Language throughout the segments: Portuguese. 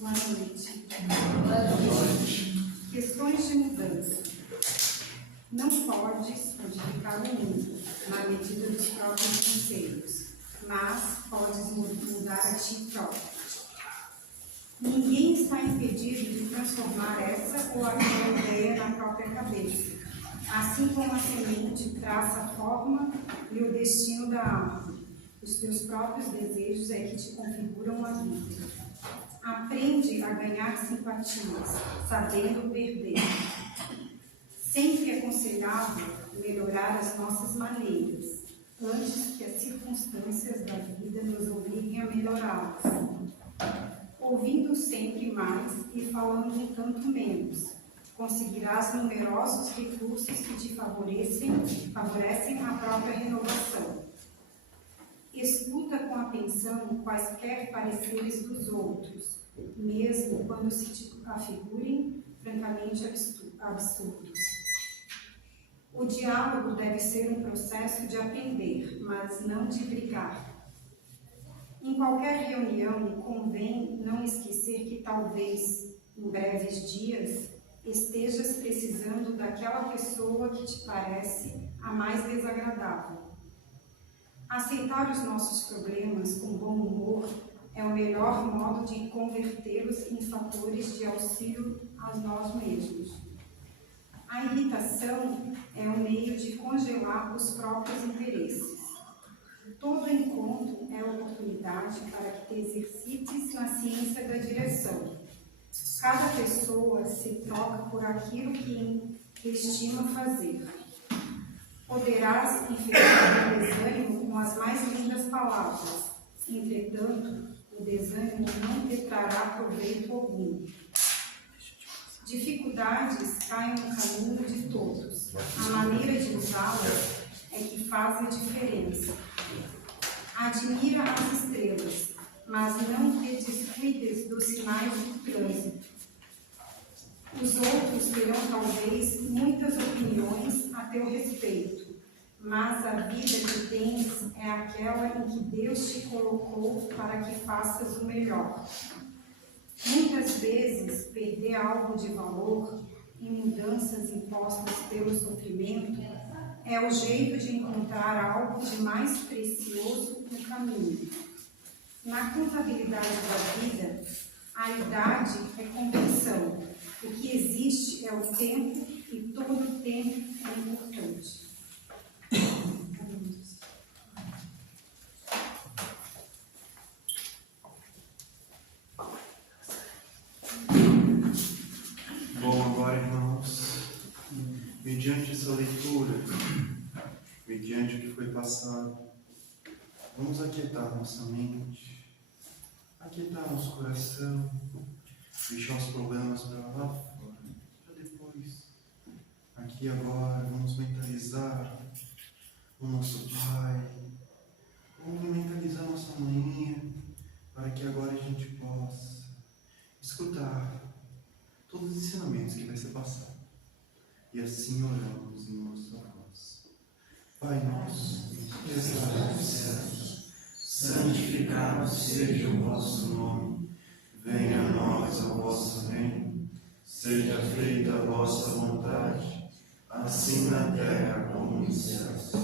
Boa noite. Boa noite. Questões de mudança. Não podes modificar o mundo na medida dos próprios conselhos, mas podes mudar a ti próprio. Ninguém está impedido de transformar essa ou aquela ideia na própria cabeça, assim como a semente traça a forma e o destino da árvore. Os teus próprios desejos é que te configuram a vida. Aprende a ganhar simpatias, sabendo perder. Sempre é aconselhável melhorar as nossas maneiras, antes que as circunstâncias da vida nos obriguem a melhorá-las. Ouvindo sempre mais e falando um tanto menos, conseguirás numerosos recursos que te favorecem a própria renovação. Escuta com atenção quaisquer pareceres dos outros, mesmo quando se te afigurem francamente absurdos. O diálogo deve ser um processo de aprender, mas não de brigar. Em qualquer reunião, convém não esquecer que talvez, em breves dias, estejas precisando daquela pessoa que te parece a mais desagradável. Aceitar os nossos problemas com bom humor é o melhor modo de convertê-los em fatores de auxílio a nós mesmos. A irritação é um meio de congelar os próprios interesses. Todo encontro é oportunidade para que te exercites na ciência da direção. Cada pessoa se troca por aquilo que estima fazer. Poderás enfrentar o desânimo com as mais lindas palavras. Entretanto, o desânimo não te trará proveito algum. Dificuldades caem no caminho de todos. A maneira de usá-las é que faz a diferença. Admira as estrelas, mas não te descuides dos sinais do trânsito. Os outros terão talvez muitas opiniões a teu respeito, mas a vida que tens é aquela em que Deus te colocou para que faças o melhor. Muitas vezes, perder algo de valor em mudanças impostas pelo sofrimento é o jeito de encontrar algo de mais precioso no caminho. Na contabilidade da vida, a idade é convenção. O que existe é o tempo e todo tempo é importante. Bom, agora, irmãos, mediante essa leitura, mediante o que foi passado, vamos aquietar nossa mente, aquietar nosso coração, deixar os problemas para lá fora, para depois. Aqui agora, vamos mentalizar o nosso Pai, vamos mentalizar nossa mãe, para que agora a gente possa escutar todos os ensinamentos que vai ser passado. E assim oramos em nossa voz. Pai nosso, que estás nos céus, santificado seja o vosso nome. Venha a nós o vosso reino. Seja feita a vossa vontade, assim na terra como nos céus.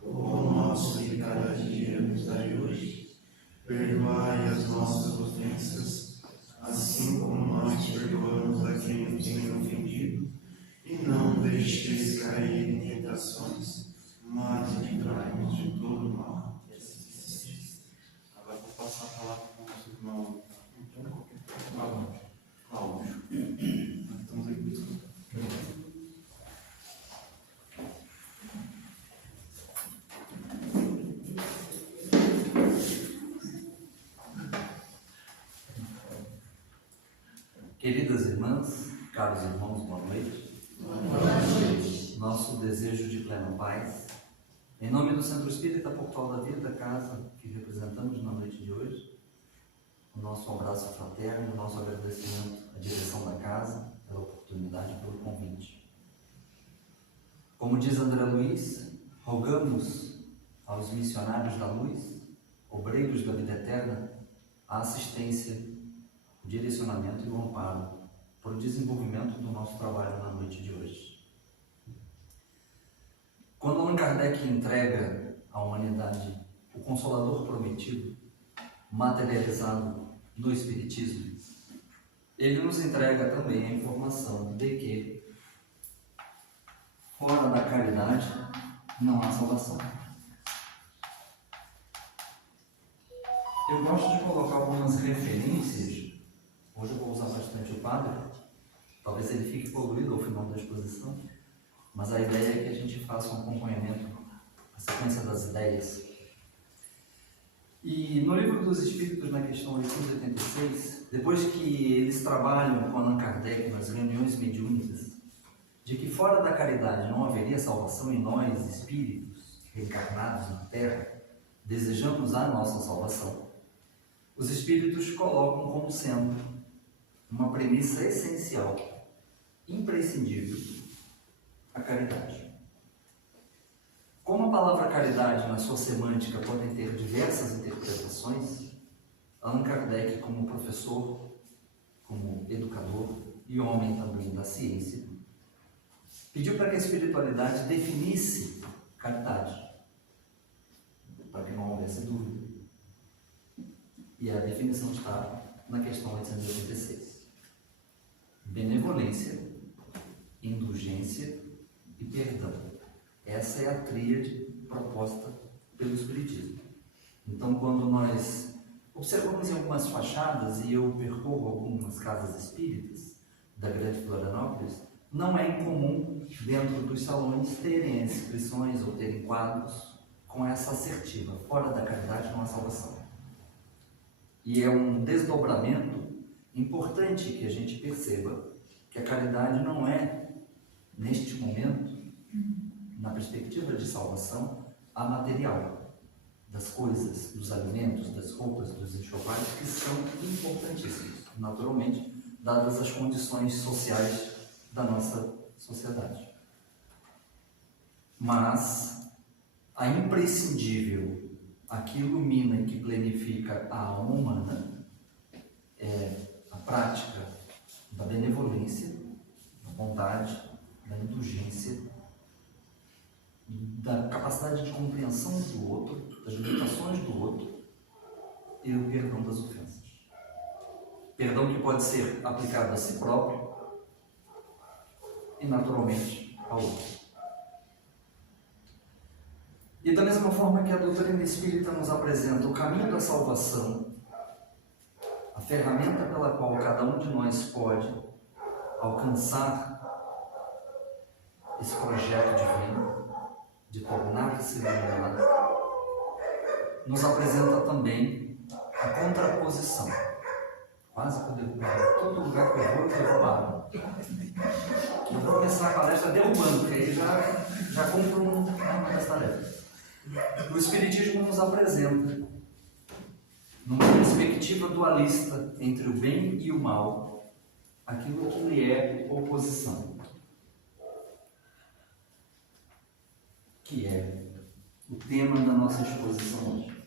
O pão nosso de cada dia nos dai hoje. Perdoai as nossas ofensas, assim como nós perdoamos a quem nos tem ofendido, e não deixeis cair em tentações, mas livrai-nos de todo mal. Agora vou passar a palavra para o nosso irmão Cláudio. Nós estamos aqui para escutar. Queridas irmãs, caros irmãos, boa noite. Boa noite. Nosso desejo de plena paz. Em nome do Centro Espírita Portal da Vida, casa que representamos na noite de hoje, o nosso abraço fraterno, o nosso agradecimento à direção da casa pela oportunidade e pelo convite. Como diz André Luiz, rogamos aos missionários da luz, obreiros da vida eterna, a assistência direcionamento e o amparo para o desenvolvimento do nosso trabalho na noite de hoje. Quando Allan Kardec entrega à humanidade o Consolador prometido, materializado no Espiritismo, ele nos entrega também a informação de que fora da caridade não há salvação. Eu gosto de colocar algumas referências. Hoje eu vou usar bastante o padre, talvez ele fique poluído ao final da exposição, mas a ideia é que a gente faça um acompanhamento, a sequência das ideias. E no Livro dos Espíritos, na questão 886, depois que eles trabalham com Allan Kardec nas reuniões mediúnicas, de que fora da caridade não haveria salvação e nós, espíritos reencarnados na Terra, desejamos a nossa salvação, os espíritos colocam como sendo uma premissa essencial, imprescindível, a caridade. Como a palavra caridade, na sua semântica, pode ter diversas interpretações, Allan Kardec, como professor, como educador e homem também da ciência, pediu para que a espiritualidade definisse caridade, para que não houvesse dúvida. E a definição está na questão 886. Benevolência, indulgência e perdão. Essa é a tríade proposta pelo Espiritismo. Então, quando nós observamos em algumas fachadas, e eu percorro algumas casas espíritas da Grande Florianópolis, não é incomum, dentro dos salões, terem inscrições ou terem quadros com essa assertiva: fora da caridade não há salvação. E é um desdobramento importante que a gente perceba que a caridade não é, neste momento, na perspectiva de salvação, a material das coisas, dos alimentos, das roupas, dos enxovais, que são importantíssimos, naturalmente, dadas as condições sociais da nossa sociedade. Mas a imprescindível, a que ilumina e que planifica a alma humana, é a prática da benevolência, da bondade, da indulgência, da capacidade de compreensão do outro, das limitações do outro e o perdão das ofensas. Perdão que pode ser aplicado a si próprio e, naturalmente, ao outro. E da mesma forma que a doutrina espírita nos apresenta o caminho da salvação, a ferramenta pela qual cada um de nós pode alcançar esse projeto divino de tornar-se iluminado, nos apresenta também a contraposição. Quase que eu derrubo todo lugar que eu vou derrubar. Eu vou começar a palestra derrubando, porque aí já cumpro uma das tarefas. O Espiritismo nos apresenta, numa perspectiva dualista entre o bem e o mal, aquilo que lhe é oposição, que é o tema da nossa exposição hoje: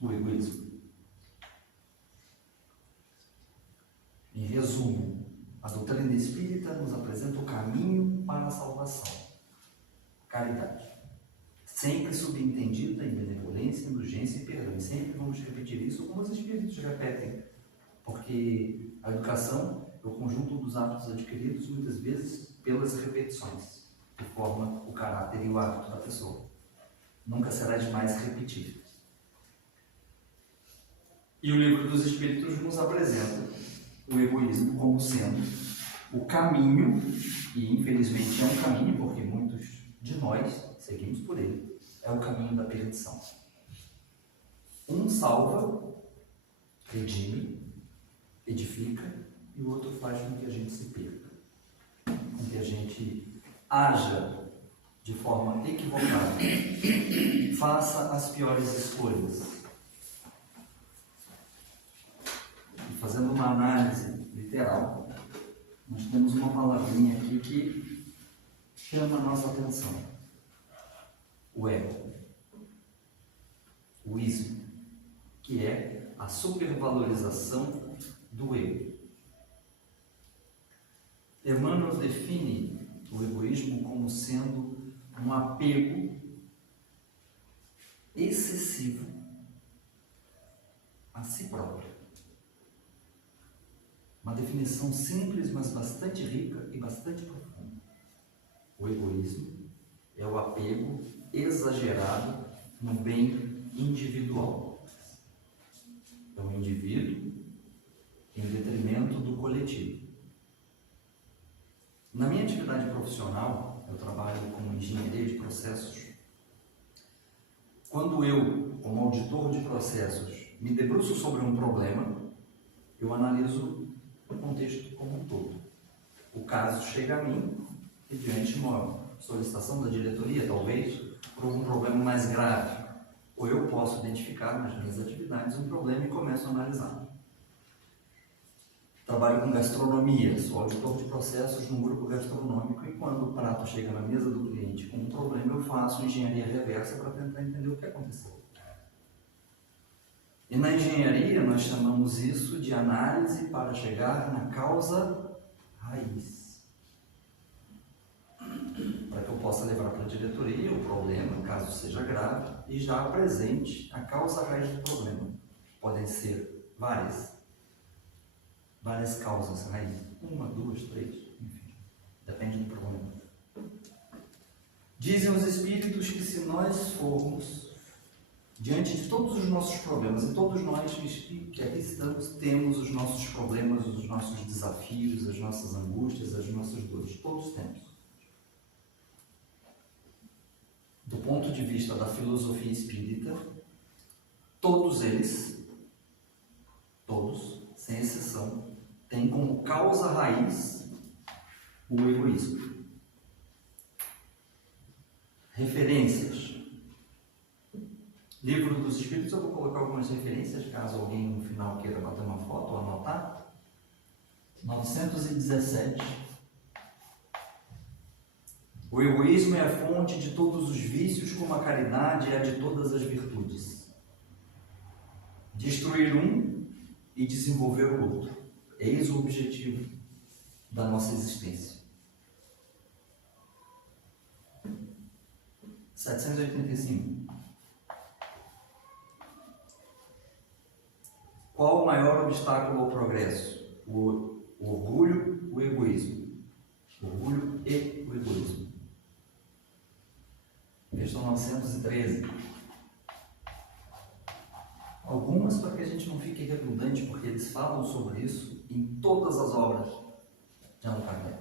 o egoísmo. Em resumo, a doutrina espírita nos apresenta o caminho para a salvação: caridade, sempre subentendida em benevolência, indulgência e perdão. E sempre vamos repetir isso, como os espíritos repetem, porque a educação é o conjunto dos atos adquiridos, muitas vezes pelas repetições, que forma o caráter e o hábito da pessoa. Nunca será demais repetir. E o Livro dos Espíritos nos apresenta o egoísmo como sendo o caminho, e infelizmente é um caminho, porque muitos de nós seguimos por ele, é o caminho da perdição. Um salva, redime, edifica, e o outro faz com que a gente se perca, com que a gente haja de forma equivocada, faça as piores escolhas. E fazendo uma análise literal, nós temos uma palavrinha aqui que chama a nossa atenção: o ego, o ismo, que é a supervalorização do ego. Emmanuel define o egoísmo como sendo um apego excessivo a si próprio. Uma definição simples, mas bastante rica e bastante profunda. O egoísmo é o apego exagerado no bem individual. É o indivíduo em detrimento do coletivo. Na minha atividade profissional, eu trabalho com engenharia de processos. Quando eu, como auditor de processos, me debruço sobre um problema, eu analiso o contexto como um todo. O caso chega a mim, mediante uma solicitação da diretoria, talvez, por algum problema mais grave. Ou eu posso identificar nas minhas atividades um problema e começo a analisar. Trabalho com gastronomia, sou auditor de processos num grupo gastronômico e quando o prato chega na mesa do cliente com um problema, eu faço engenharia reversa para tentar entender o que aconteceu. E na engenharia nós chamamos isso de análise para chegar na causa raiz. Para que eu possa levar para a diretoria o problema, caso seja grave, e já apresente a causa raiz do problema. Podem ser várias causas raiz. 1, 2, 3, enfim. Depende do problema. Dizem os Espíritos que se nós formos diante de todos os nossos problemas, e todos nós que aqui estamos, temos os nossos problemas, os nossos desafios, as nossas angústias, as nossas dores. Todos temos. Do ponto de vista da filosofia espírita, todos eles, todos, sem exceção, têm como causa raiz o egoísmo. Referências. Livro dos Espíritos, eu vou colocar algumas referências, caso alguém no final queira bater uma foto ou anotar. 917. O egoísmo é a fonte de todos os vícios, como a caridade é a de todas as virtudes. Destruir um e desenvolver o outro. Eis o objetivo da nossa existência. 785. Qual o maior obstáculo ao progresso? O orgulho, o egoísmo. Orgulho e o egoísmo. Questão 913. Algumas para que a gente não fique redundante, porque eles falam sobre isso em todas as obras de Allan Kardec.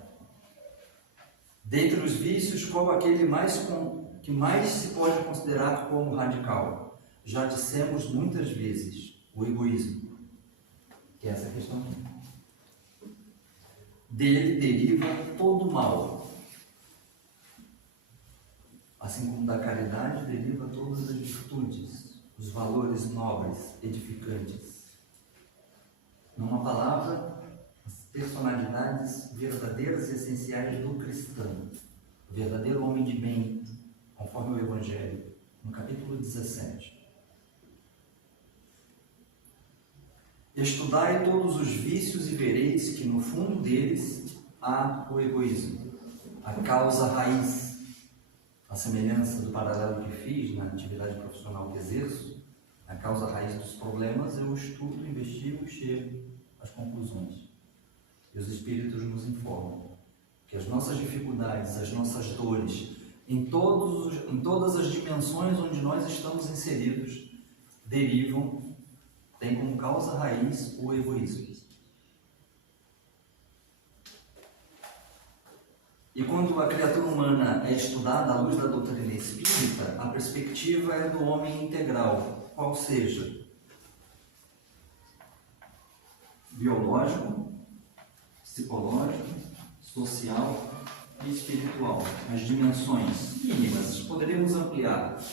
Dentre os vícios, qual aquele que mais se pode considerar como radical? Já dissemos muitas vezes, o egoísmo, que é essa questão aqui. Dele deriva todo o mal. Assim como da caridade deriva todas as virtudes, os valores nobres, edificantes. Numa palavra, as personalidades verdadeiras e essenciais do cristão, o verdadeiro homem de bem, conforme o Evangelho, no capítulo 17. Estudai todos os vícios e vereis que no fundo deles há o egoísmo, a causa raiz. A semelhança do paralelo que fiz na atividade profissional que exerço, a causa raiz dos problemas eu estudo, investigo e chego às conclusões. E os Espíritos nos informam que as nossas dificuldades, as nossas dores, em todas as dimensões onde nós estamos inseridos, têm como causa raiz o egoísmo. E quando a criatura humana é estudada à luz da doutrina espírita, a perspectiva é do homem integral, qual seja biológico, psicológico, social e espiritual. As dimensões mínimas, poderíamos ampliar.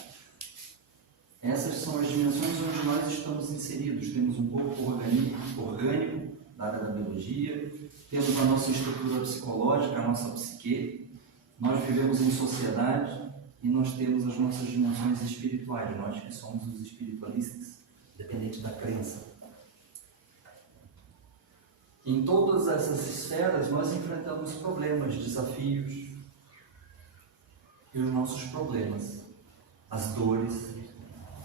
Essas são as dimensões onde nós estamos inseridos. Temos um corpo orgânico da área da biologia, temos a nossa estrutura psicológica, a nossa psique, nós vivemos em sociedade e nós temos as nossas dimensões espirituais, nós que somos os espiritualistas, independente vertente da crença. Em todas essas esferas, nós enfrentamos problemas, desafios. E os nossos problemas, as dores,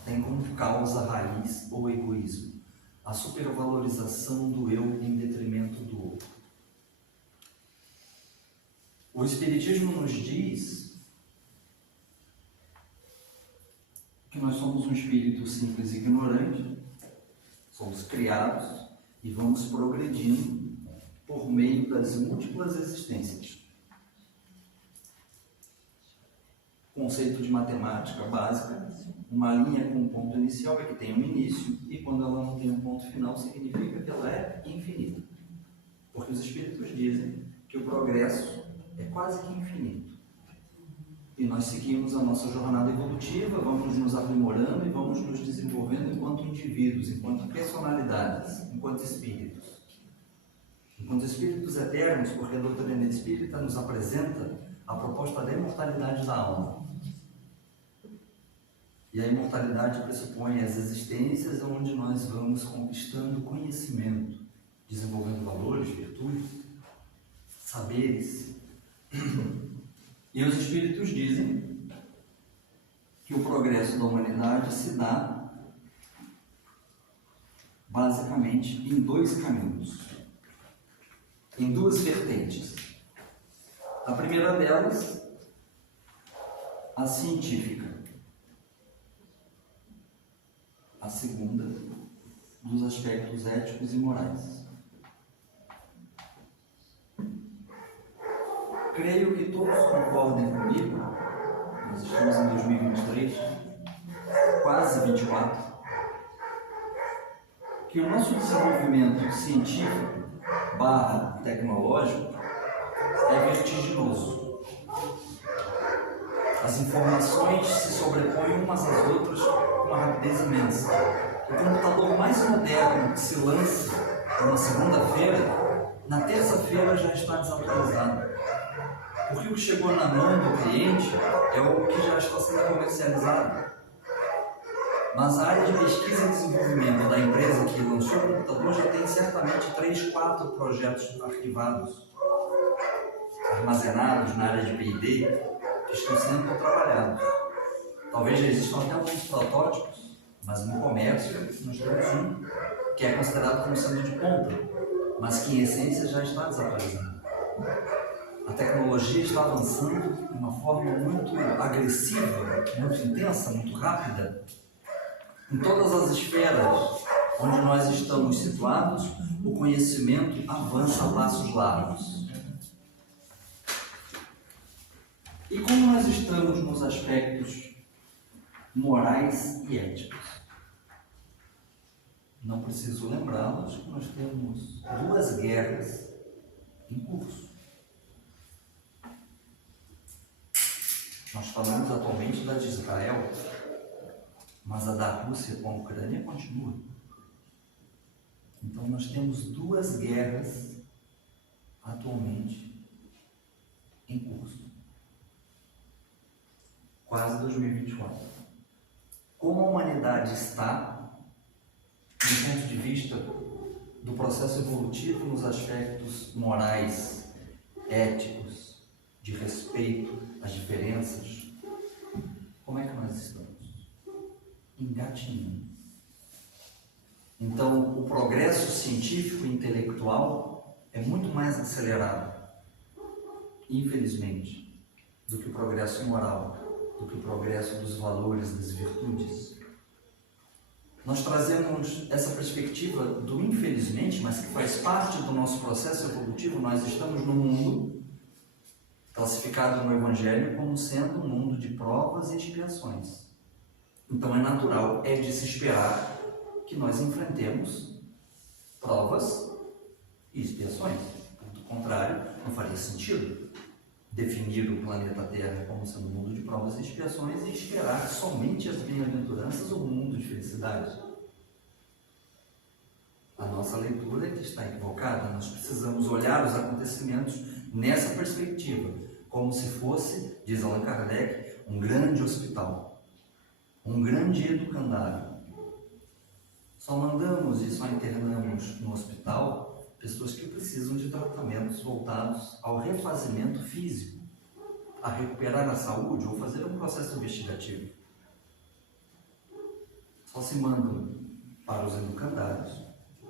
têm como causa raiz o egoísmo, a supervalorização do eu em detrimento do outro. O Espiritismo nos diz que nós somos um espírito simples e ignorante, somos criados e vamos progredindo por meio das múltiplas existências. Conceito de matemática básica, uma linha com um ponto inicial é que tem um início, e quando ela não tem um ponto final, significa que ela é infinita. Porque os espíritos dizem que o progresso é quase que infinito. E nós seguimos a nossa jornada evolutiva, vamos nos aprimorando e vamos nos desenvolvendo enquanto indivíduos, enquanto personalidades, enquanto espíritos. Enquanto espíritos eternos, porque a doutrina espírita nos apresenta a proposta da imortalidade da alma. E a imortalidade pressupõe as existências onde nós vamos conquistando conhecimento, desenvolvendo valores, virtudes, saberes. E os espíritos dizem que o progresso da humanidade se dá basicamente em dois caminhos, em duas vertentes. A primeira delas, a científica. A segunda, dos aspectos éticos e morais. Creio que todos concordem comigo, nós estamos em 2023, quase 24, que o nosso desenvolvimento científico / tecnológico é vertiginoso. As informações se sobrepõem umas às outras com uma rapidez imensa. O computador mais moderno que se lança numa segunda-feira, na terça-feira já está desatualizado. Porque o que chegou na mão do cliente é o que já está sendo comercializado. Mas a área de pesquisa e desenvolvimento da empresa que lançou o computador já tem certamente 3, 4 projetos arquivados, armazenados na área de P&D, que estão sendo trabalhados. Talvez já existam até alguns protótipos, mas no comércio nós temos um que é considerado como sendo de ponta, mas que em essência já está desatualizado. A tecnologia está avançando de uma forma muito agressiva, muito intensa, muito rápida. Em todas as esferas onde nós estamos situados, o conhecimento avança a passos largos. E como nós estamos nos aspectos morais e éticos? Não preciso lembrá-los que nós temos 2 guerras em curso. Nós falamos atualmente da de Israel, mas a da Rússia com a Ucrânia continua. Então nós temos 2 guerras atualmente em curso. Quase 2024. Como a humanidade está, do ponto de vista do processo evolutivo nos aspectos morais, éticos, de respeito às diferenças, como é que nós estamos? Engatinhando. Então, o progresso científico e intelectual é muito mais acelerado, infelizmente, do que o progresso moral, do que o progresso dos valores, das virtudes. Nós trazemos essa perspectiva do infelizmente, mas que faz parte do nosso processo evolutivo. Nós estamos num mundo classificado no Evangelho como sendo um mundo de provas e expiações. Então é natural, é de se esperar que nós enfrentemos provas e expiações. Do contrário, não faria sentido definir o planeta Terra como sendo um mundo de provas e expiações e esperar somente as bem-aventuranças ou um mundo de felicidade. A nossa leitura é que está equivocada. Nós precisamos olhar os acontecimentos nessa perspectiva, como se fosse, diz Allan Kardec, um grande hospital, um grande educandário. Só mandamos e só internamos no hospital pessoas que precisam de tratamentos voltados ao refazimento físico, a recuperar a saúde ou fazer um processo investigativo. Só se mandam para os educandários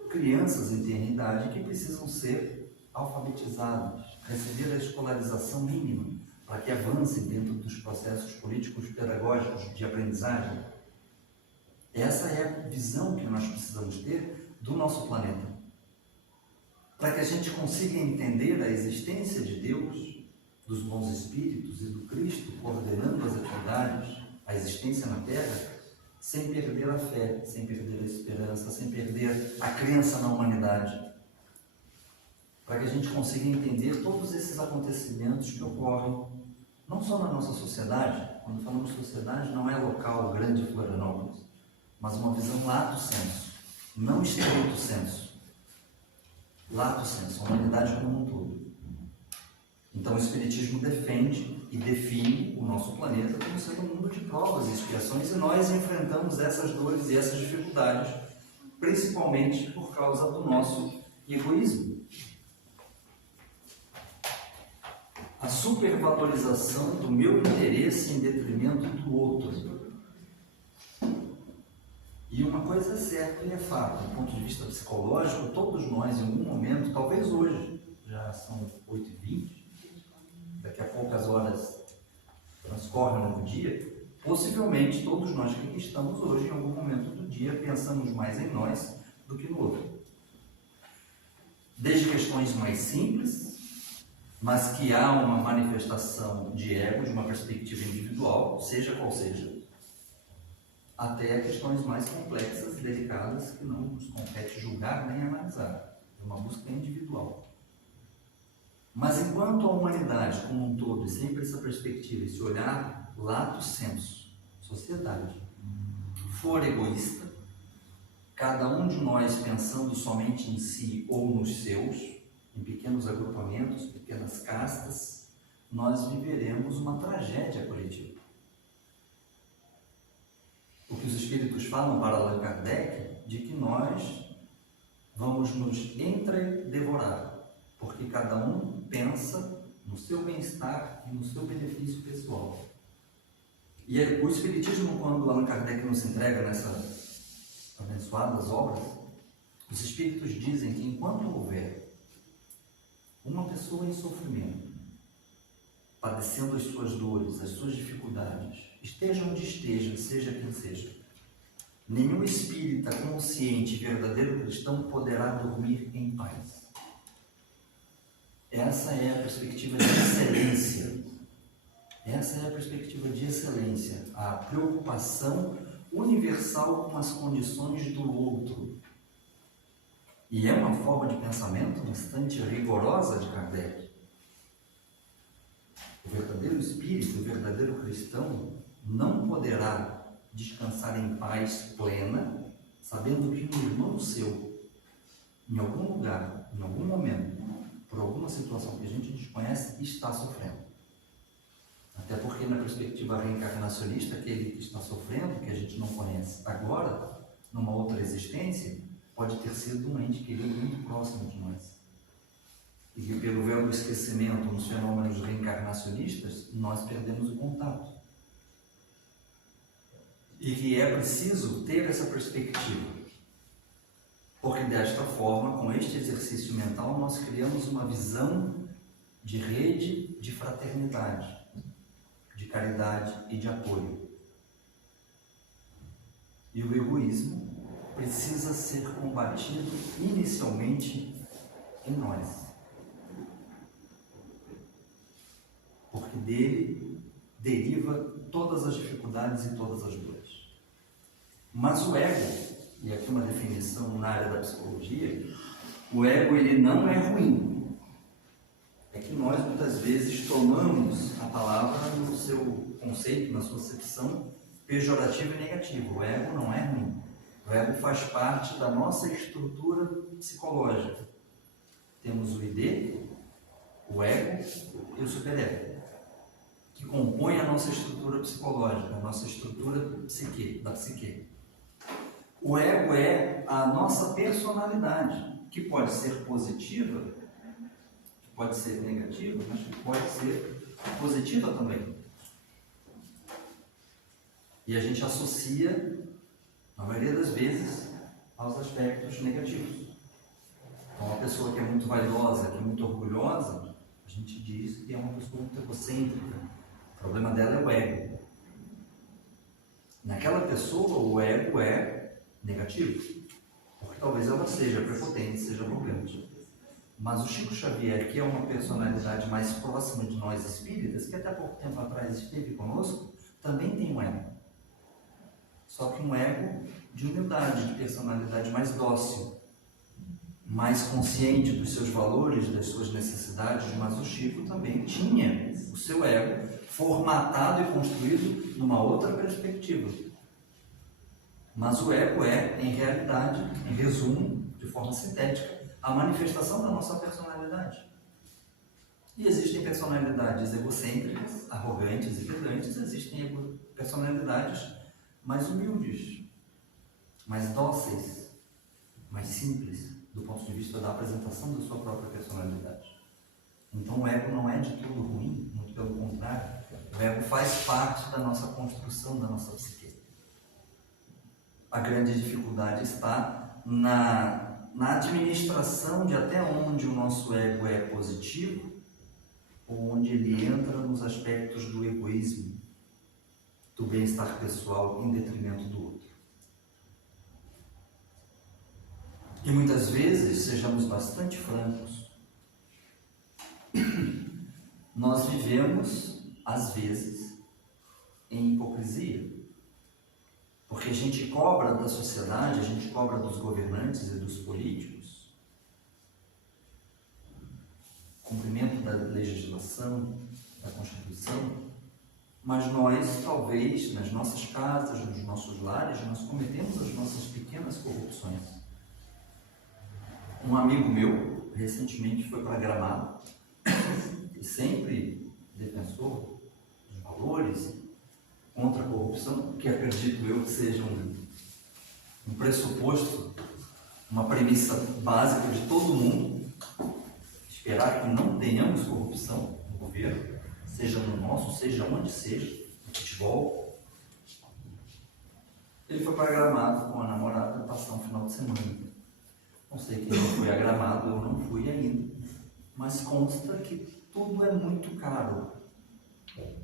crianças em eternidade que precisam ser alfabetizadas, receber a escolarização mínima para que avancem dentro dos processos políticos pedagógicos de aprendizagem. Essa é a visão que nós precisamos ter do nosso planeta. Para que a gente consiga entender a existência de Deus, dos bons espíritos e do Cristo coordenando as atividades, a existência na Terra, sem perder a fé, sem perder a esperança, sem perder a crença na humanidade. Para que a gente consiga entender todos esses acontecimentos que ocorrem, não só na nossa sociedade. Quando falamos sociedade, não é local, grande Florianópolis, mas uma visão lato sensu, não estrito sensu. Lato sensu, a humanidade como um todo. Então o Espiritismo defende e define o nosso planeta como sendo um mundo de provas e expiações, e nós enfrentamos essas dores e essas dificuldades, principalmente por causa do nosso egoísmo. A supervalorização do meu interesse em detrimento do outro. E uma coisa é certa e é fato, do ponto de vista psicológico, todos nós em algum momento, talvez hoje, já são 8h20, daqui a poucas horas transcorrem no dia, possivelmente todos nós que aqui estamos hoje, em algum momento do dia, pensamos mais em nós do que no outro. Desde questões mais simples, mas que há uma manifestação de ego, de uma perspectiva individual, seja qual seja, até questões mais complexas e delicadas que não nos compete julgar nem analisar. É uma busca individual. Mas enquanto a humanidade como um todo, e sempre essa perspectiva, esse olhar lato sensu, sociedade, for egoísta, cada um de nós pensando somente em si ou nos seus, em pequenos agrupamentos, pequenas castas, nós viveremos uma tragédia coletiva. O que os Espíritos falam para Allan Kardec, de que nós vamos nos entredevorar, porque cada um pensa no seu bem-estar e no seu benefício pessoal. E o Espiritismo, quando Allan Kardec nos entrega nessas abençoadas obras, os Espíritos dizem que enquanto houver uma pessoa em sofrimento, padecendo as suas dores, as suas dificuldades, esteja onde esteja, seja quem seja, nenhum espírita consciente e verdadeiro cristão poderá dormir em paz. Essa é a perspectiva de excelência. Essa é a perspectiva de excelência, a preocupação universal com as condições do outro. E é uma forma de pensamento bastante rigorosa de Kardec. O verdadeiro espírito, o verdadeiro cristão, não poderá descansar em paz plena, sabendo que um irmão seu, em algum lugar, em algum momento, por alguma situação que a gente desconhece, está sofrendo. Até porque na perspectiva reencarnacionista, aquele que está sofrendo, que a gente não conhece agora, numa outra existência, pode ter sido um ente querido muito próximo de nós. E que pelo véu do esquecimento, nos fenômenos reencarnacionistas, nós perdemos o contato. E que é preciso ter essa perspectiva. Porque desta forma, com este exercício mental, nós criamos uma visão de rede de fraternidade, de caridade e de apoio. E o egoísmo precisa ser combatido inicialmente em nós. Porque dele deriva todas as dificuldades e todas as dores. Mas o ego, e aqui uma definição na área da psicologia, o ego ele não é ruim. É que nós muitas vezes tomamos a palavra no seu conceito, na sua acepção pejorativa e negativa. O ego não é ruim. O ego faz parte da nossa estrutura psicológica. Temos o ID, o ego e o superego, que compõem a nossa estrutura psicológica, a nossa estrutura da psique. O ego é a nossa personalidade, que pode ser positiva, que pode ser negativa, mas que pode ser positiva também. E a gente associa, na maioria das vezes, aos aspectos negativos. Então, uma pessoa que é muito vaidosa, que é muito orgulhosa, a gente diz que é uma pessoa muito egocêntrica. O problema dela é o ego. Naquela pessoa, o ego é negativo, porque talvez ela seja prepotente, seja arrogante. Mas o Chico Xavier, que é uma personalidade mais próxima de nós espíritas, que até pouco tempo atrás esteve conosco, também tem um ego. Só que um ego de humildade, de personalidade mais dócil, mais consciente dos seus valores, das suas necessidades, mas o Chico também tinha o seu ego formatado e construído numa outra perspectiva. Mas o ego é, em realidade, em resumo, de forma sintética, a manifestação da nossa personalidade. E existem personalidades egocêntricas, arrogantes e pedantes, existem personalidades mais humildes, mais dóceis, mais simples, do ponto de vista da apresentação da sua própria personalidade. Então o ego não é de tudo ruim, muito pelo contrário. O ego faz parte da nossa construção, da nossa psique. A grande dificuldade está na administração de até onde o nosso ego é positivo, ou onde ele entra nos aspectos do egoísmo, do bem-estar pessoal em detrimento do outro. E muitas vezes, sejamos bastante francos, nós vivemos, às vezes, em hipocrisia. Porque a gente cobra da sociedade, a gente cobra dos governantes e dos políticos cumprimento da legislação, da Constituição, mas nós, talvez, nas nossas casas, nos nossos lares, nós cometemos as nossas pequenas corrupções. Um amigo meu, recentemente, foi para Gramado, e sempre defensor dos valores contra a corrupção, que acredito eu que seja um pressuposto, uma premissa básica de todo mundo, esperar que não tenhamos corrupção no governo, seja no nosso, seja onde seja, no futebol. Ele foi para Gramado com a namorada passar um final de semana. Não sei quem não foi a Gramado, eu não fui ainda, mas consta que tudo é muito caro.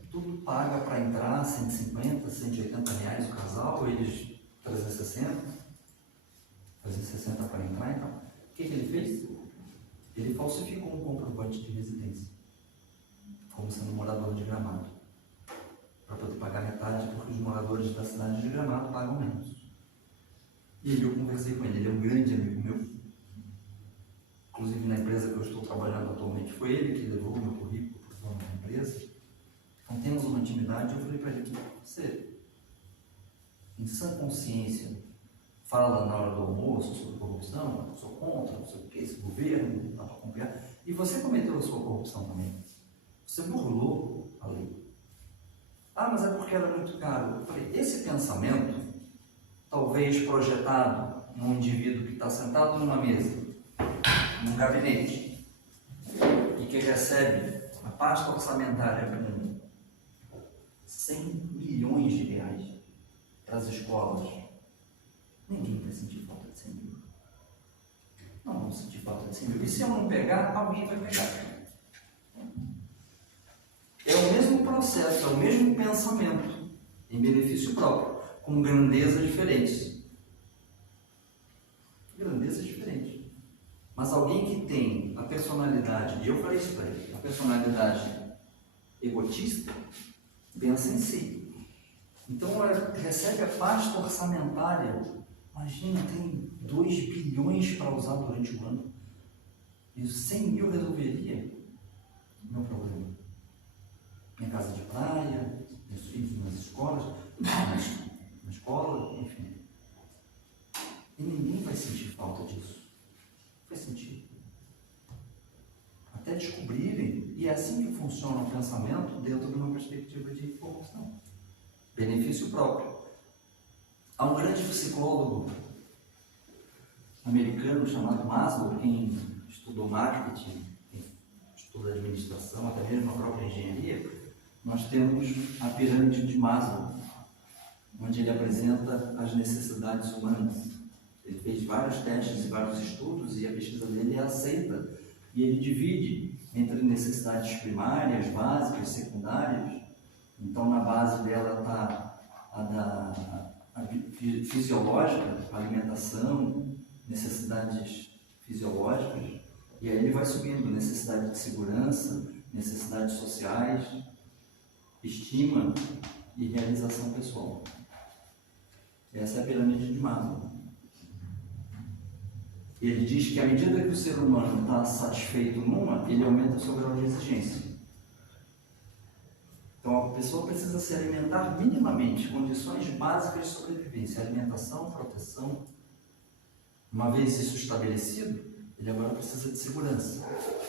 Tudo paga para entrar, 150, 180 reais o casal, eles 360 para entrar. Então, o que ele fez? Ele falsificou um comprovante de residência, como sendo morador de Gramado, para poder pagar metade, porque os moradores da cidade de Gramado pagam menos. E eu conversei com ele, ele é um grande amigo meu, inclusive na empresa que eu estou trabalhando atualmente, foi ele que levou o meu currículo para o dono da empresa. Então temos uma intimidade. Eu falei para ele: você, em sã consciência, fala na hora do almoço sobre corrupção, eu sou contra, não sei o que, esse governo, não dá para confiar, e você cometeu a sua corrupção também. Você burlou a lei. Ah, mas é porque era muito caro. Eu falei: esse pensamento, talvez projetado num indivíduo que está sentado numa mesa, num gabinete, e que recebe a pasta orçamentária com 100 milhões de reais para as escolas, ninguém vai sentir falta de 100 mil. Não vamos sentir falta de 100 mil. E se eu não pegar, alguém vai pegar. É o mesmo processo, é o mesmo pensamento, em benefício próprio, com grandezas diferentes. Grandezas diferentes. Mas alguém que tem a personalidade, e eu falei isso para ele, a personalidade egotista, pensa em si. Então ela recebe a pasta orçamentária. Imagina, tem 2 bilhões para usar durante o ano. E os 100 mil resolveria o meu problema. Minha casa de praia, meus filhos nas escolas, na escola, enfim. E ninguém vai sentir falta disso. Vai sentir. Até descobrirem, e é assim que funciona o pensamento dentro de uma perspectiva de corrupção. Benefício próprio. Há um grande psicólogo americano chamado Maslow, quem estudou marketing, quem estuda administração, até mesmo a própria engenharia, nós temos a pirâmide de Maslow, onde ele apresenta as necessidades humanas. Ele fez vários testes e vários estudos e a pesquisa dele é aceita. E ele divide entre necessidades primárias, básicas, secundárias. Então, na base dela está a fisiológica, alimentação, necessidades fisiológicas. E aí ele vai subindo necessidade de segurança, necessidades sociais, estima e realização pessoal. Essa é a pirâmide de Maslow. Ele diz que à medida que o ser humano está satisfeito numa, ele aumenta o seu grau de exigência. Então a pessoa precisa se alimentar minimamente, condições básicas de sobrevivência, alimentação, proteção. Uma vez isso estabelecido, ele agora precisa de segurança.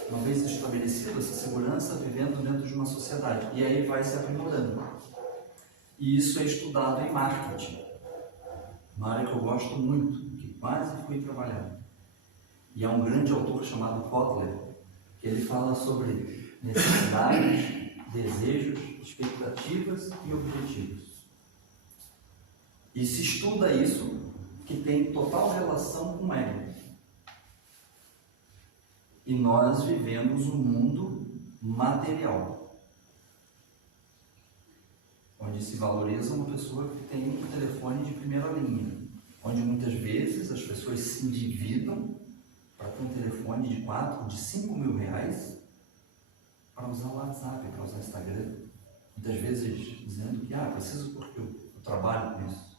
Uma vez estabelecido essa segurança, vivendo dentro de uma sociedade. E aí vai se aprimorando. E isso é estudado em marketing. Uma área que eu gosto muito, que quase fui trabalhar. E há um grande autor chamado Kotler, que ele fala sobre necessidades, desejos, expectativas e objetivos. E se estuda isso, que tem total relação com o ego. E nós vivemos um mundo material, onde se valoriza uma pessoa que tem um telefone de primeira linha, onde muitas vezes as pessoas se endividam para ter um telefone de 4, de 5 mil reais para usar o WhatsApp, para usar o Instagram. Muitas vezes dizendo que preciso porque eu trabalho com isso.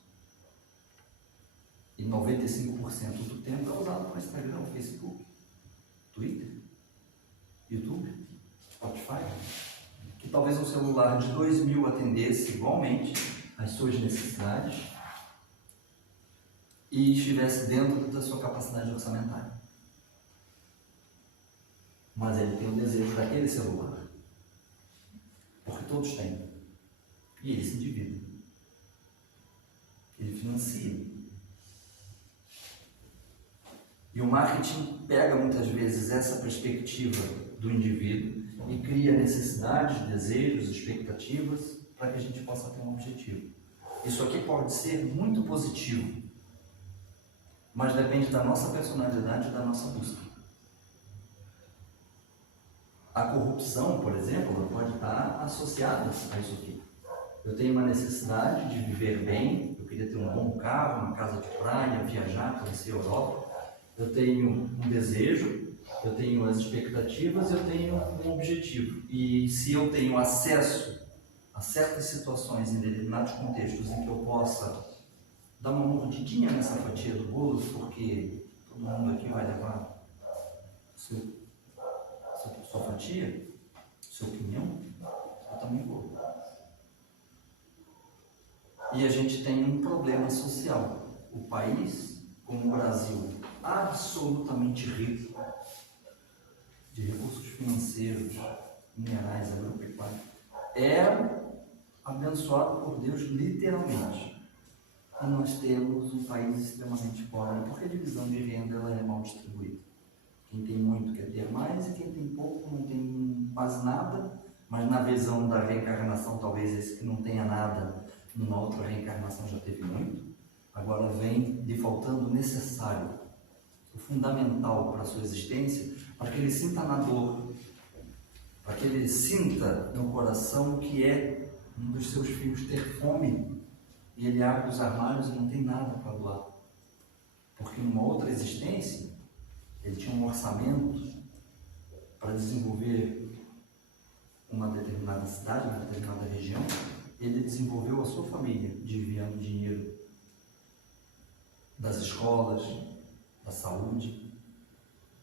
E 95% do tempo é usado para Instagram, Facebook, Twitter, YouTube, Spotify. Que talvez um celular de 2.000 atendesse igualmente às suas necessidades e estivesse dentro da sua capacidade orçamentária. Mas ele tem o desejo daquele celular. Porque todos têm. E ele se endivida. Ele financia. E o marketing pega muitas vezes essa perspectiva do indivíduo e cria necessidades, desejos, expectativas para que a gente possa ter um objetivo. Isso aqui pode ser muito positivo, mas depende da nossa personalidade e da nossa busca. A corrupção, por exemplo, ela pode estar associada a isso aqui. Eu tenho uma necessidade de viver bem, eu queria ter um bom carro, uma casa de praia, viajar, conhecer a Europa. Eu tenho um desejo, eu tenho as expectativas, eu tenho um objetivo. E se eu tenho acesso a certas situações em determinados contextos em que eu possa dar uma mordidinha nessa fatia do bolo, porque todo mundo aqui vai levar sua fatia, sua opinião, eu também vou. E a gente tem um problema social. O país, como o Brasil, absolutamente rico de recursos financeiros, minerais, agropecuários, é abençoado por Deus literalmente. E nós temos um país extremamente pobre, porque a divisão de renda ela é mal distribuída. Quem tem muito quer ter mais e quem tem pouco não tem quase nada, mas na visão da reencarnação, talvez esse que não tenha nada, numa outra reencarnação já teve muito. Agora vem lhe faltando o necessário, o fundamental para a sua existência, para que ele sinta na dor, para que ele sinta no coração que é um dos seus filhos ter fome, e ele abre os armários e não tem nada para doar. Porque numa outra existência, ele tinha um orçamento para desenvolver uma determinada cidade, uma determinada região. Ele desenvolveu a sua família, desviando dinheiro das escolas, da saúde,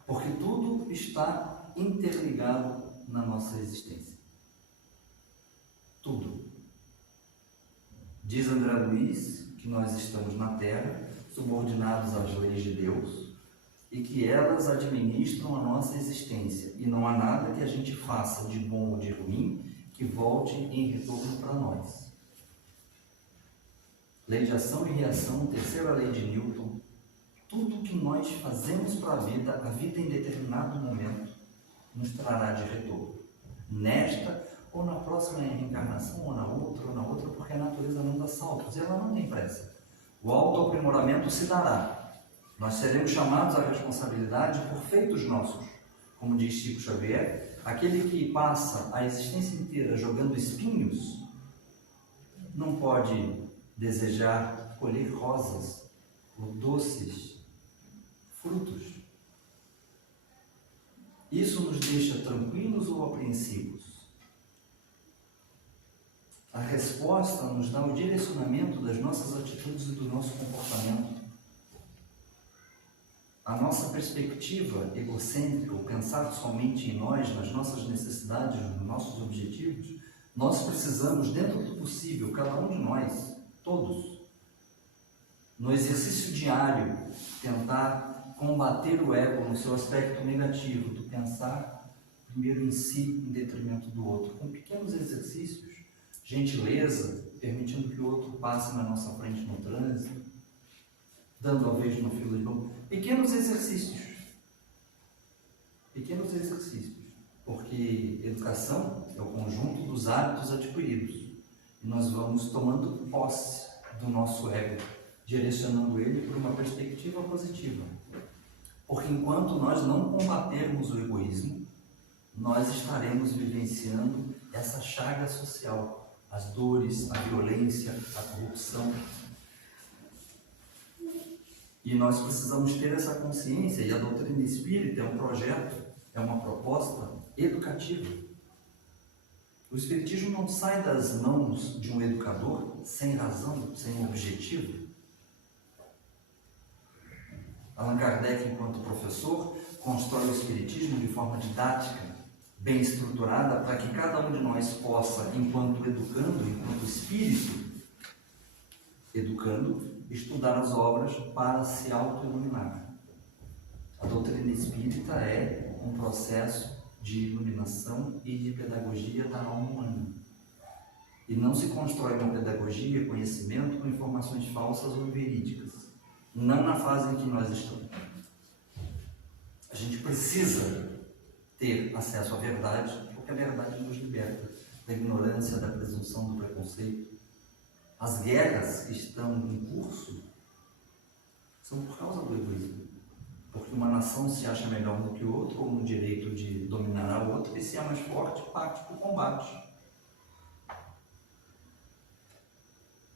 porque tudo está interligado na nossa existência. Tudo. Diz André Luiz que nós estamos na Terra, subordinados às leis de Deus, e que elas administram a nossa existência, e não há nada que a gente faça de bom ou de ruim que volte em retorno para nós. Lei de ação e reação, terceira lei de Newton, tudo que nós fazemos para a vida em determinado momento nos trará de retorno. Nesta ou na próxima reencarnação, ou na outra, porque a natureza não dá saltos, ela não tem pressa. O autoaprimoramento se dará. Nós seremos chamados à responsabilidade por feitos nossos. Como diz Chico Xavier, aquele que passa a existência inteira jogando espinhos, não pode desejar colher rosas ou doces frutos. Isso nos deixa tranquilos ou apreensivos? A resposta nos dá o direcionamento das nossas atitudes e do nosso comportamento. A nossa perspectiva egocêntrica, o pensar somente em nós, nas nossas necessidades, nos nossos objetivos, nós precisamos, dentro do possível, cada um de nós, todos, no exercício diário, tentar combater o ego no seu aspecto negativo, do pensar primeiro em si, em detrimento do outro, com pequenos exercícios, gentileza, permitindo que o outro passe na nossa frente no trânsito, dando a vez no filo de mão. Pequenos exercícios, porque educação é o conjunto dos hábitos adquiridos e nós vamos tomando posse do nosso ego, direcionando ele por uma perspectiva positiva. Porque enquanto nós não combatermos o egoísmo, nós estaremos vivenciando essa chaga social, as dores, a violência, a corrupção. E nós precisamos ter essa consciência, e a doutrina espírita é um projeto, é uma proposta educativa. O espiritismo não sai das mãos de um educador sem razão, sem objetivo. Allan Kardec, enquanto professor, constrói o espiritismo de forma didática, bem estruturada, para que cada um de nós possa, enquanto educando, enquanto espírito, educando, estudar as obras para se auto-iluminar. A doutrina espírita é um processo de iluminação e de pedagogia da alma humana. E não se constrói uma pedagogia, conhecimento com informações falsas ou verídicas. Não na fase em que nós estamos. A gente precisa ter acesso à verdade, porque a verdade nos liberta da ignorância, da presunção, do preconceito. As guerras que estão em curso são por causa do egoísmo. Porque uma nação se acha melhor do que o outro, ou no direito de dominar a outra, e se é mais forte, parte para o combate.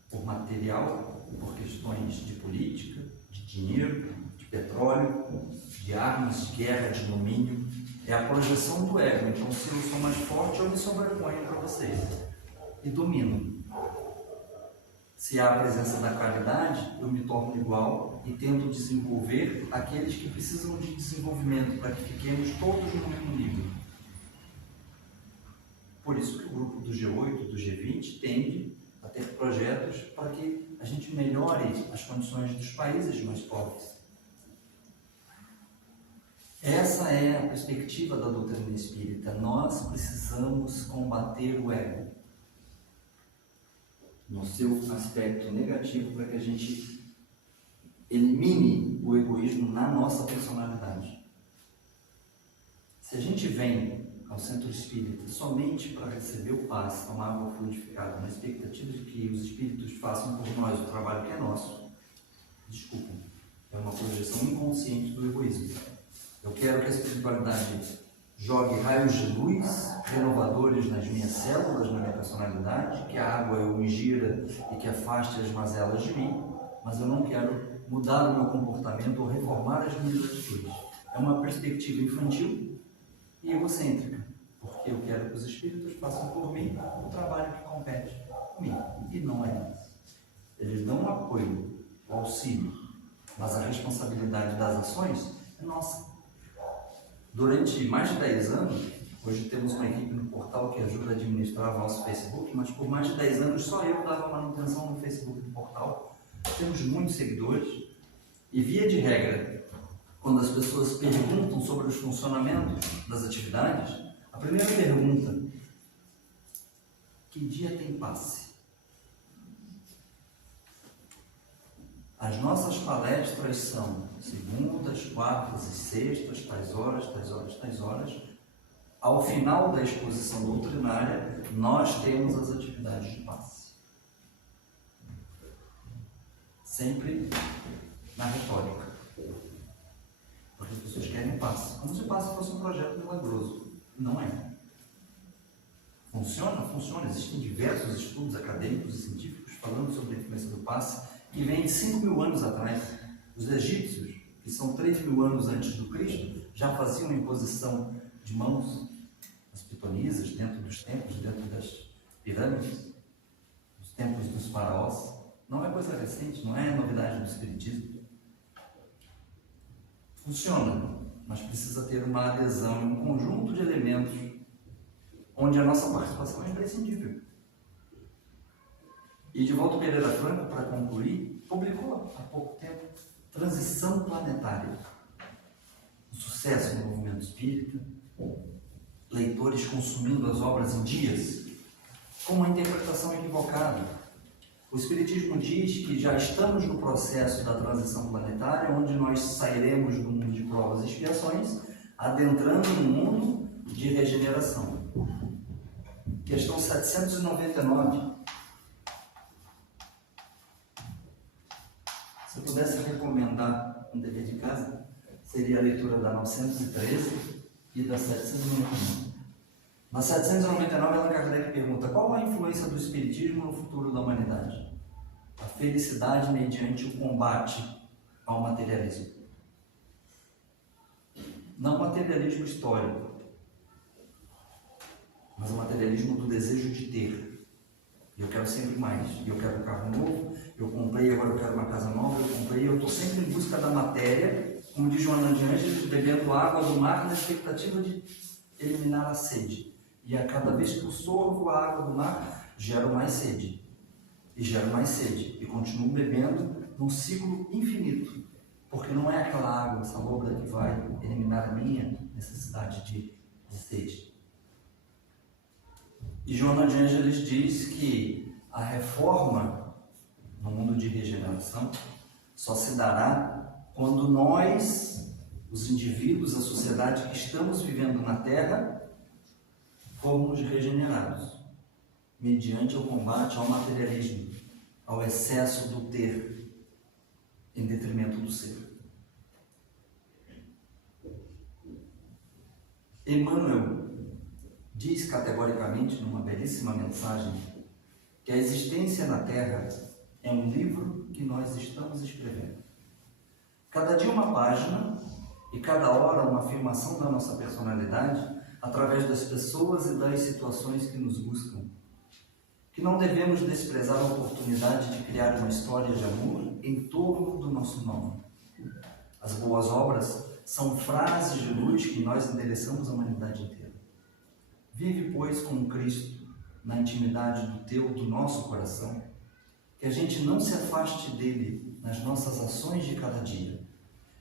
Por material, por questões de política, de dinheiro, de petróleo, de armas, de guerra, de domínio. É a projeção do ego. Então, se eu sou mais forte, eu me sobreponho para vocês e domino. Se há a presença da caridade, eu me torno igual e tento desenvolver aqueles que precisam de desenvolvimento, para que fiquemos todos no mesmo nível. Por isso que o grupo do G8, do G20, tende a ter projetos para que a gente melhore as condições dos países mais pobres. Essa é a perspectiva da doutrina espírita. Nós precisamos combater o ego no seu aspecto negativo, para que a gente elimine o egoísmo na nossa personalidade. Se a gente vem ao centro espírita somente para receber o passe, tomar água fluidificada, na expectativa de que os espíritos façam por nós o trabalho que é nosso, desculpa, é uma projeção inconsciente do egoísmo. Eu quero que a espiritualidade jogue raios de luz renovadores nas minhas células, na minha personalidade, que a água eu ingira e que afaste as mazelas de mim, mas eu não quero mudar o meu comportamento ou reformar as minhas atitudes. É uma perspectiva infantil e egocêntrica, porque eu quero que os espíritos façam por mim o trabalho que compete a mim, e não é isso. Eles dão um apoio, o auxílio, mas a responsabilidade das ações é nossa. Durante mais de 10 anos, hoje temos uma equipe no portal que ajuda a administrar o nosso Facebook, mas por mais de 10 anos só eu dava manutenção no Facebook do portal. Temos muitos seguidores e, via de regra, quando as pessoas perguntam sobre os funcionamentos das atividades, a primeira pergunta: que dia tem passe? As nossas palestras são segundas, quartas e sextas, tais horas, tais horas, tais horas. Ao final da exposição doutrinária, nós temos as atividades de passe. Sempre na retórica. Porque as pessoas querem passe. Como se o passe fosse um projeto milagroso. Não é. Funciona? Funciona. Existem diversos estudos acadêmicos e científicos falando sobre a influência do passe, que vem de 5.000 anos atrás. Os egípcios, que são 3.000 anos antes do Cristo, já faziam imposição de mãos às pitonisas dentro dos templos, dentro das pirâmides, dos templos dos faraós. Não é coisa recente, não é novidade do espiritismo. Funciona, mas precisa ter uma adesão em um conjunto de elementos onde a nossa participação é imprescindível. E Divaldo Pereira Franco, para concluir, publicou há pouco tempo Transição Planetária. O sucesso no movimento espírita, leitores consumindo as obras em dias, com uma interpretação equivocada. O Espiritismo diz que já estamos no processo da transição planetária, onde nós sairemos do mundo de provas e expiações, adentrando no mundo de regeneração. Questão 799. Se eu pudesse recomendar um dever de casa, seria a leitura da 913 e da 799. Na 799, Allan Kardec pergunta: qual a influência do Espiritismo no futuro da humanidade? A felicidade mediante o combate ao materialismo. Não o materialismo histórico, mas o materialismo do desejo de ter. Eu quero sempre mais. Eu quero um carro novo, eu comprei, agora eu quero uma casa nova, eu comprei, eu estou sempre em busca da matéria, como diz Joana de Ângeles, bebendo água do mar na expectativa de eliminar a sede. E a cada vez que eu sorvo a água do mar, gero mais sede. E gero mais sede. E continuo bebendo num ciclo infinito. Porque não é aquela água salobra que vai eliminar a minha necessidade de sede. E Joana de Ângeles diz que a reforma no mundo de regeneração só se dará quando nós, os indivíduos, a sociedade que estamos vivendo na Terra, formos regenerados, mediante o combate ao materialismo, ao excesso do ter, em detrimento do ser. Emmanuel diz categoricamente, numa belíssima mensagem, que a existência na Terra é um livro que nós estamos escrevendo. Cada dia uma página e cada hora uma afirmação da nossa personalidade através das pessoas e das situações que nos buscam. Que não devemos desprezar a oportunidade de criar uma história de amor em torno do nosso nome. As boas obras são frases de luz que nós endereçamos à humanidade inteira. Vive, pois, com Cristo na intimidade do nosso coração, que a gente não se afaste dele nas nossas ações de cada dia,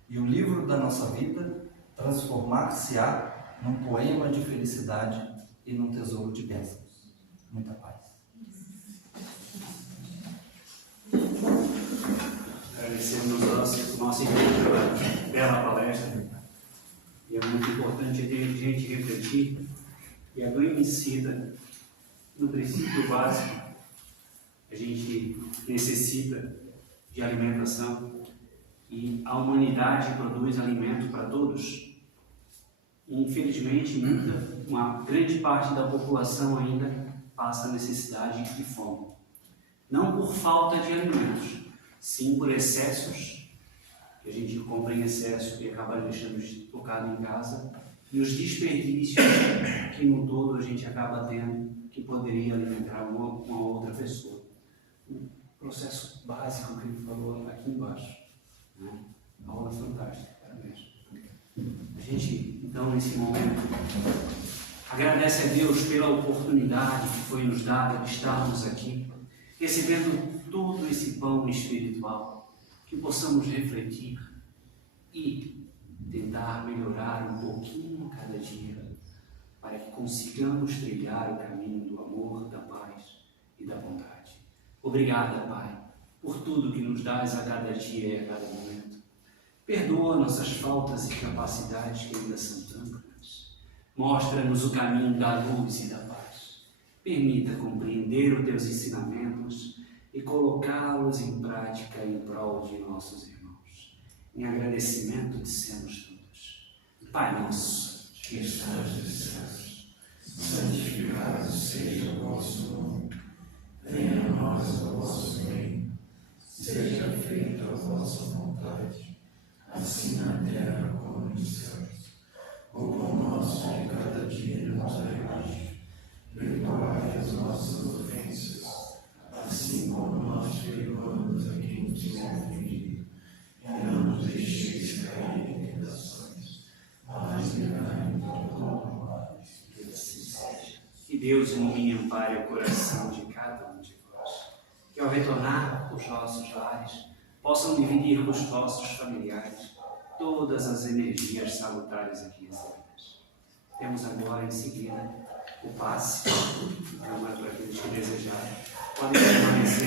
e o livro da nossa vida transformar-se-á num poema de felicidade e num tesouro de bênçãos. Muita paz. Agradecemos o nosso encontro pela bela palestra. E é muito importante a gente refletir. E a Duane cita, no princípio básico, a gente necessita de alimentação e a humanidade produz alimento para todos. E, infelizmente, uma grande parte da população ainda passa necessidade e fome. Não por falta de alimentos, sim por excessos, que a gente compra em excesso e acaba deixando tocado em casa, e os desperdícios que no todo a gente acaba tendo, que poderia alimentar uma outra pessoa. Um processo básico que ele falou aqui embaixo. Né? Aula fantástica, parabéns. A gente, então, nesse momento, agradece a Deus pela oportunidade que foi nos dada de estarmos aqui, recebendo todo esse pão espiritual, que possamos refletir e tentar melhorar um pouquinho cada dia, para que consigamos trilhar o caminho do amor, da paz e da bondade. Obrigada, Pai, por tudo que nos dás a cada dia e a cada momento. Perdoa nossas faltas e capacidades que ainda são tantas. Mostra-nos o caminho da luz e da paz. Permita compreender os teus ensinamentos e colocá-los em prática em prol de nossos irmãos. Em agradecimento dissemos todos: Pai nosso, que estás nos céus, santificado seja o vosso nome. Venha a nós o vosso reino. Seja feita a vossa vontade, assim na terra como nos céus. O pão nosso de cada dia nos dai hoje. Perdoai as nossas ofensas, assim como nós perdoamos a quem nos tem ofendido. E não nos deixeis cair em tentações, mas livrai-nos do mal. Que assim seja. Que Deus ilumine e ampare o coração de cada um de vós. Que ao retornar os nossos lares, possam dividir com os nossos familiares todas as energias salutares aqui recebidas. Temos agora em seguida o passe, para aqueles que desejarem. Podem permanecer